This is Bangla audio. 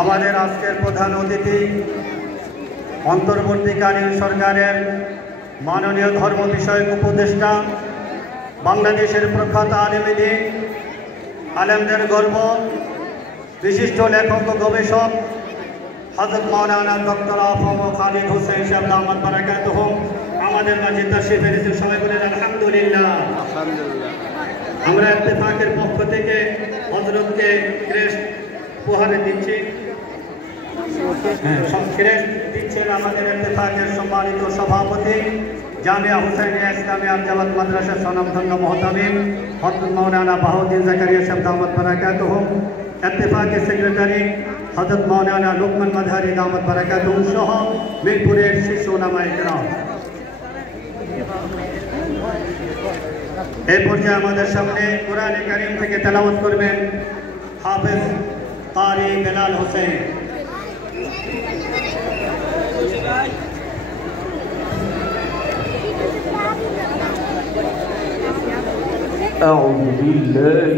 আমাদের আজকের প্রধান অতিথি অন্তর্বর্তীকালীন সরকারের মাননীয় ধর্ম বিষয়ক উপদেষ্টা, বাংলাদেশের প্রখ্যাত আলেমীদ্বীন, আলেমদের গর্ব, বিশিষ্ট লেখক ও গবেষক হযরত মাওলানা ডক্টর আফম খালিদ হোসেন সাহেব দামাত বারাকাতুহু আমাদের মাঝে তাশরীফ এনেছেন। সবাই বলেন আলহামদুলিল্লাহ। আমরা ইত্তেফাকের পক্ষ থেকে হযরতকে ক্রেস্ট উপহার দিচ্ছি। ক্রেস্ট দিচ্ছেন আমাদের ইত্তেফাকের সম্মানিত সভাপতি জামিয়া হুসাইনিয়া ইসলামিয়া জামাত মাদ্রাসা স্বনামধন্য মুহতামিম হযরত মাওলানা বাহাউদ্দিন জাকারিয়া সাহেব দামাত বারাকাতুহু, ইত্তেফাকের সেক্রেটারি হযরত মাওলানা লোকমান মাযহারি দামাত বারাকাতুহু সহ মিরপুরের শীর্ষ উলামায়ে কেরাম। এই পর্যায়ে আমাদের সামনে কোরআনে কারীম থেকে তেলাওয়াত করবেন হাফেজ কারি বেলাল হোসেন। أعوذ بالله